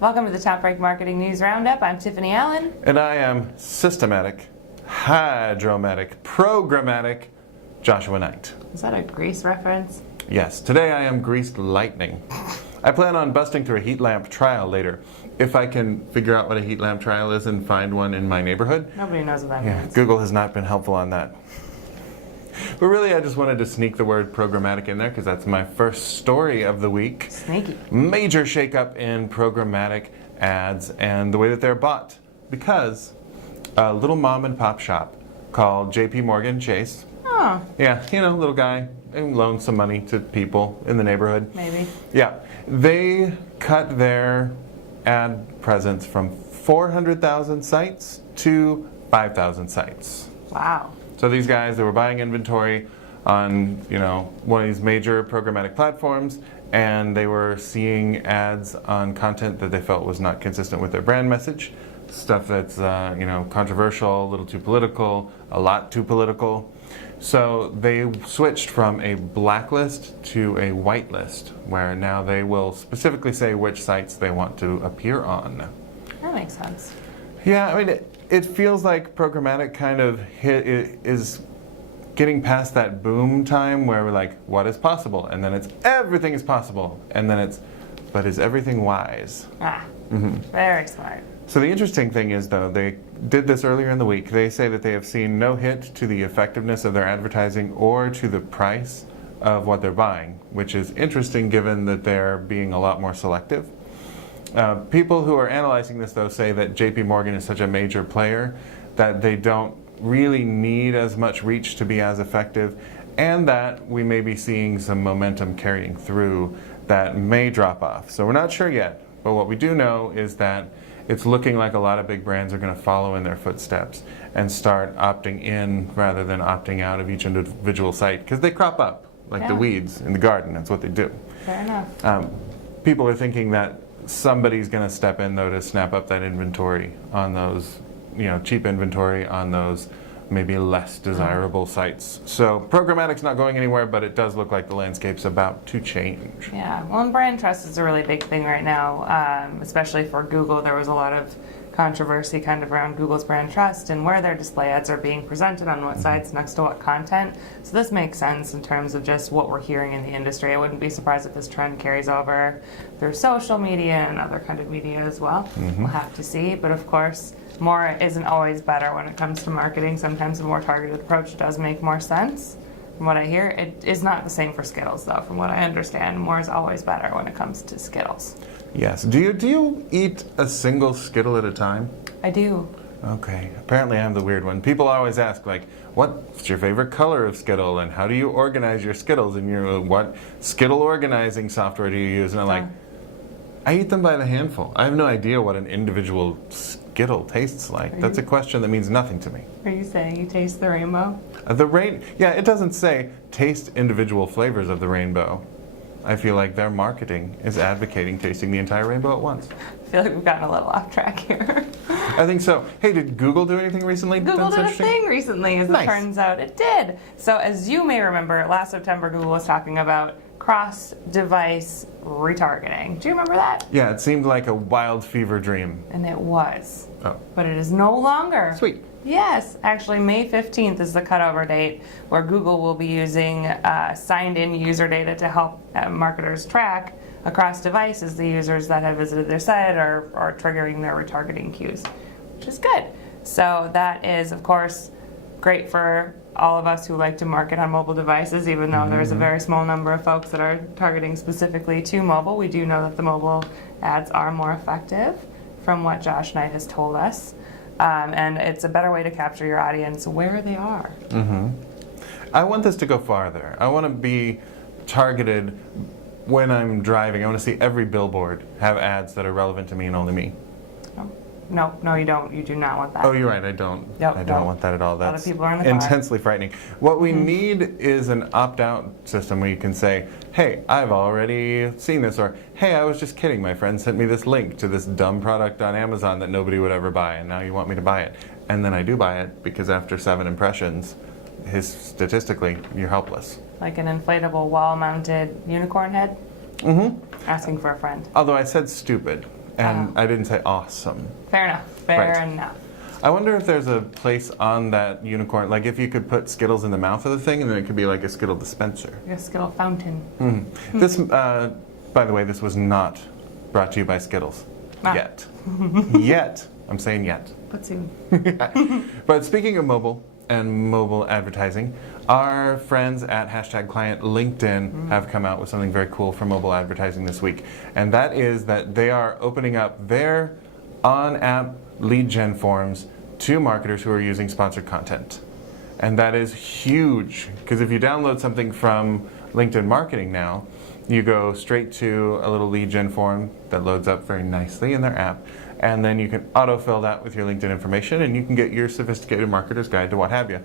Welcome to the TopRank Marketing News Roundup. I'm Tiffani Allen. And I am systematic, hydromatic, programmatic Joshua Nite. Is that a grease reference? Yes, today I am greased lightning. I plan on busting through a heat lamp trial later. If I can figure out what a heat lamp trial is and find one in my neighborhood. Nobody knows what that means. Google has not been helpful on that. But really, I just wanted to sneak the word programmatic in there because that's my first story of the week. Sneaky. Major shakeup in programmatic ads and the way that they're bought. Because a little mom and pop shop called JP Morgan Chase. Oh. Yeah, you know, little guy, and loaned some money to people in the neighborhood. Maybe. Yeah, they cut their ad presence from 400,000 sites to 5,000 sites. Wow. So these guys, they were buying inventory on, one of these major programmatic platforms, and they were seeing ads on content that they felt was not consistent with their brand message. Stuff that's, controversial, a little too political, a lot too political. So they switched from a blacklist to a whitelist, where now they will specifically say which sites they want to appear on. That makes sense. Yeah, I mean, it feels like programmatic kind of is getting past that boom time where we're like, what is possible? And then it's everything is possible. And then it's, but is everything wise? Very smart. So the interesting thing is, though, they did this earlier in the week. They say that they have seen no hit to the effectiveness of their advertising or to the price of what they're buying, which is interesting given that they're being a lot more selective. People who are analyzing this, though, say that JP Morgan is such a major player that they don't really need as much reach to be as effective, and that we may be seeing some momentum carrying through that may drop off. So we're not sure yet, but what we do know is that it's looking like a lot of big brands are going to follow in their footsteps and start opting in rather than opting out of each individual site, because they crop up like the weeds in the garden. That's what they do. Fair enough. People are thinking that somebody's going to step in, though, to snap up that inventory on those, cheap inventory on those maybe less desirable sites. So programmatic's not going anywhere, but it does look like the landscape's about to change. Yeah, well, and brand trust is a really big thing right now, especially for Google. There was a lot of controversy kind of around Google's brand trust and where their display ads are being presented on what sites next to what content. So this makes sense in terms of just what we're hearing in the industry. I wouldn't be surprised if this trend carries over through social media and other kind of media as well. We'll have to see, but of course, more isn't always better when it comes to marketing. Sometimes a more targeted approach does make more sense. From what I hear, it is not the same for Skittles, though. From what I understand, more is always better when it comes to Skittles. Yes. Do you eat a single Skittle at a time? I do. Okay. Apparently I'm the weird one. People always ask, like, what's your favorite color of Skittle, and how do you organize your Skittles, and what Skittle organizing software do you use? And I'm like, I eat them by the handful. I have no idea what an individual Skittle tastes like. That's a question that means nothing to me. Are you saying you taste the rainbow? Yeah, it doesn't say taste individual flavors of the rainbow. I feel like their marketing is advocating tasting the entire rainbow at once. I feel like we've gotten a little off track here. I think so. Hey, did Google do anything recently? Google did a thing recently, as it turns out. It did. So as you may remember, last September, Google was talking about cross-device retargeting. Do you remember that? Yeah, it seemed like a wild fever dream. And it was. Oh. But it is no longer. Sweet. Yes, actually May 15th is the cutover date where Google will be using signed-in user data to help marketers track across devices the users that have visited their site or are triggering their retargeting cues, which is good. So that is, of course, great for all of us who like to market on mobile devices, even though there's a very small number of folks that are targeting specifically to mobile. We do know that the mobile ads are more effective from what Josh Knight has told us. And it's a better way to capture your audience where they are. I want this to go farther. I want to be targeted when I'm driving. I want to see every billboard have ads that are relevant to me and only me. No, you don't. You do not want that. Oh, you're right. I don't. Yep, I don't want that at all. A lot of That's people are in the car. intensely frightening. What we need is an opt-out system where you can say, hey, I've already seen this, or hey, I was just kidding. My friend sent me this link to this dumb product on Amazon that nobody would ever buy, and now you want me to buy it. And then I do buy it because after 7 impressions, statistically, you're helpless. Like an inflatable wall-mounted unicorn head? Asking for a friend. Although I said stupid. And I didn't say awesome. Fair enough. Fair Right. enough. I wonder if there's a place on that unicorn, like if you could put Skittles in the mouth of the thing and then it could be like a Skittle dispenser. Like a Skittle fountain. This, by the way, this was not brought to you by Skittles. Ah. Yet. Yet. I'm saying yet. But soon. But speaking of mobile and mobile advertising, our friends at #client LinkedIn have come out with something very cool for mobile advertising this week. And that is that they are opening up their on-app lead gen forms to marketers who are using sponsored content. And that is huge, because if you download something from LinkedIn Marketing now, you go straight to a little lead gen form that loads up very nicely in their app, and then you can autofill that with your LinkedIn information, and you can get your sophisticated marketer's guide to what have you.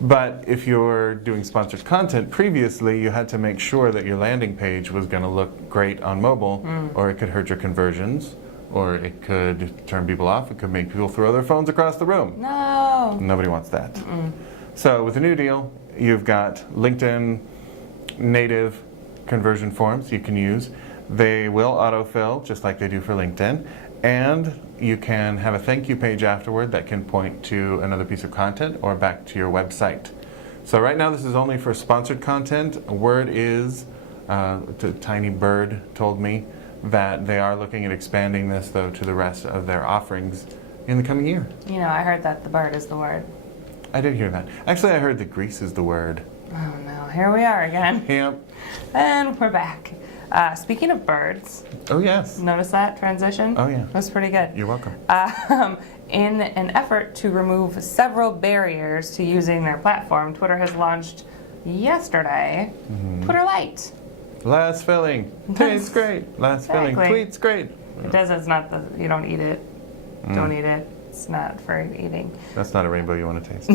But if you're doing sponsored content previously, you had to make sure that your landing page was going to look great on mobile, or it could hurt your conversions, or it could turn people off. It could make people throw their phones across the room. No. Nobody wants that. So with the new deal, you've got LinkedIn native conversion forms you can use. They will autofill just like they do for LinkedIn. And you can have a thank you page afterward that can point to another piece of content or back to your website. So right now this is only for sponsored content. Word is, Tiny Bird told me that they are looking at expanding this though to the rest of their offerings in the coming year. You know, I heard that the bird is the word. I did hear that. Actually, I heard that grease is the word. Oh no, here we are again. Yep. And we're back. Speaking of birds, Oh yes. notice that transition? Oh yeah. That was pretty good. You're welcome. In an effort to remove several barriers to using their platform, Twitter has launched yesterday Twitter Lite. Last filling. Tastes great. Last filling. Exactly. Tweets great. It does, it's not the, you don't eat it. Don't eat it. It's not for eating. That's not a rainbow you want to taste.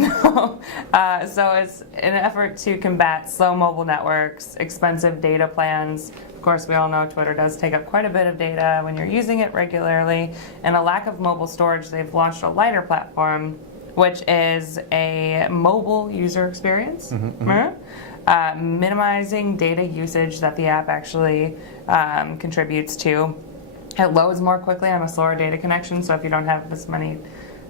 So it's an effort to combat slow mobile networks, expensive data plans. Of course, we all know Twitter does take up quite a bit of data when you're using it regularly, and a lack of mobile storage. They've launched a lighter platform, which is a mobile user experience, minimizing data usage that the app actually contributes to. It loads more quickly on a slower data connection, so if you don't have as many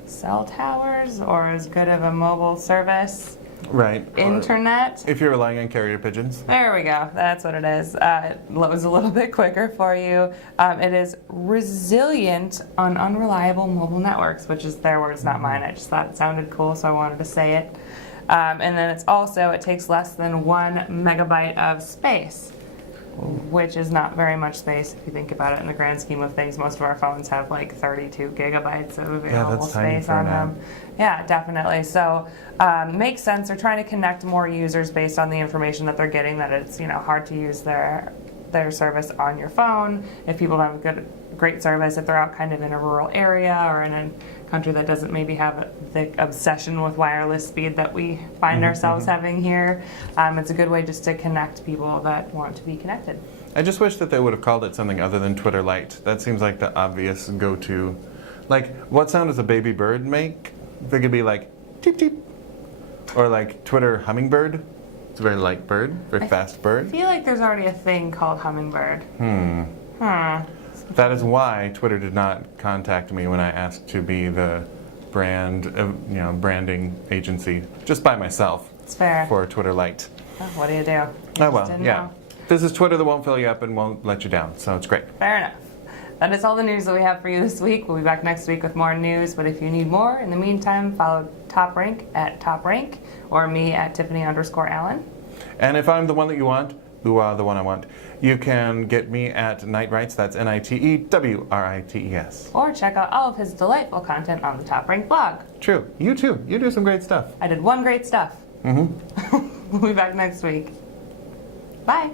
cell towers or as good of a mobile service, Right. internet. If you're relying on carrier pigeons. There we go. That's what it is. It loads a little bit quicker for you. It is resilient on unreliable mobile networks, which is their words, not mine. I just thought it sounded cool, so I wanted to say it. And then it's also, it takes less than 1 megabyte of space, which is not very much space if you think about it in the grand scheme of things. Most of our phones have like 32 gigabytes of available tiny space for on an app. them. Yeah, definitely. So makes sense. They're trying to connect more users based on the information that they're getting, that it's, you know, hard to use their service on your phone. If people have great service, if they're out kind of in a rural area or in a country that doesn't maybe have the obsession with wireless speed that we find ourselves having here, it's a good way just to connect people that want to be connected. I just wish that they would have called it something other than Twitter Lite. That seems like the obvious go-to. Like, what sound does a baby bird make? They could be like, cheep cheep. Or like Twitter Hummingbird. It's a very light bird, very fast I bird. feel like there's already a thing called Hummingbird. That is why Twitter did not contact me when I asked to be the branding agency, just by myself. It's fair. For Twitter Lite. Oh, what do you do? You Oh just well, didn't yeah. know. This is Twitter that won't fill you up and won't let you down, so it's great. Fair enough. That is all the news that we have for you this week. We'll be back next week with more news, but if you need more, in the meantime, follow TopRank at TopRank or me at Tiffani_Allen. And if I'm the one that you want, the one I want, you can get me at Nite, that's NITEWRITES. Or check out all of his delightful content on the TopRank blog. True. You too. You do some great stuff. I did one great stuff. We'll be back next week. Bye.